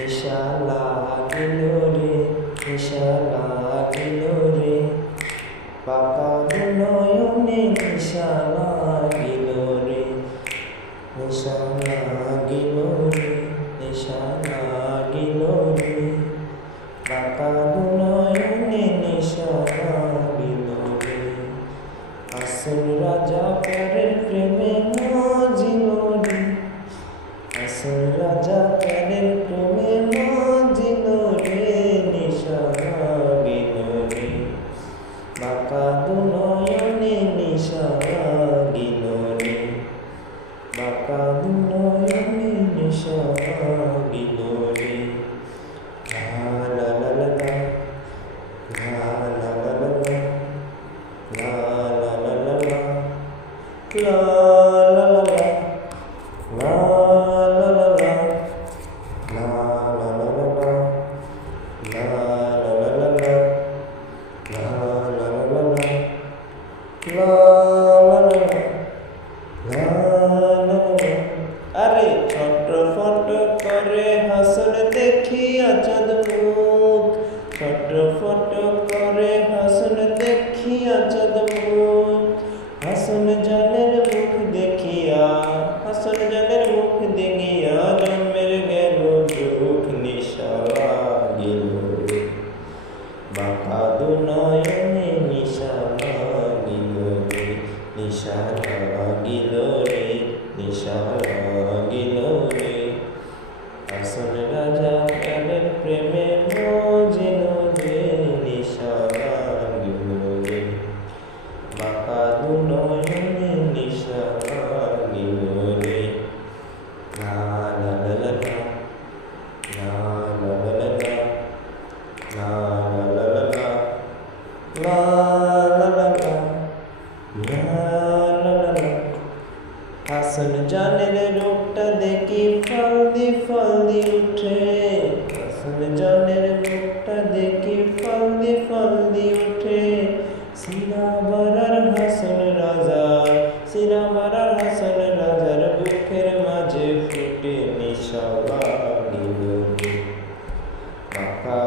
নেশা লাগিল রে, নেশা লাগিল রে, বাঁকা নয়নে নেশা লাগিল রে, নেশা লাগিল রে, নেশা লাগিল রে, বাঁকা নয়নে নেশা লাগিল রে। আসল রাজা প্যারের প্রেমে মজিল রে, আসল রাজা প্যারের প্রেমে মজিল রে, নেশা লাগিল রে, বাঁকা নয়নে নেশা লাগিল রে, বাঁকা নয়নে নেশা লাগিল রে। লা লা লা লা লা লা লা লা লা লা লা লা লা লা লা লা লা La la la la, la la la la la, la la la la la, la la la la la, la la la la, la la la. আরে ছটফট করে হাসন দেখিয়া চাঁদ মুখ, ছটফট করে হাসন দেখিয়া চাঁদ মুখ, হাসন জানের মুখ দেখিয়া, হাসন জানের মুখ দেখিয়া জন্মের গেল দুঃখ, নেশা লাগিল রে, বাঁকা নয়নে নেশা লাগিল রে, নেশা লাগিল রে, নেশা লাগিল রে। আসল রাজা প্যারের প্রেমে মজিল রে, নেশা লাগিল রে, বাঁকা নয়নে নেশা লাগিল রে। La la la la la, la la la la la, la la la la la, la la la la, la la la la। Hason জানের রূপটা দেখি ফালদি ফালদি উঠে, হাসন জানের রূপটা দেখি ফালদি ফালদি উঠে, সিরা বারার হাসন রাজার, সিরা বারার হাসন রাজার বুকের মাঝে ফুটে নেশা লাগিল রে, বাঁকা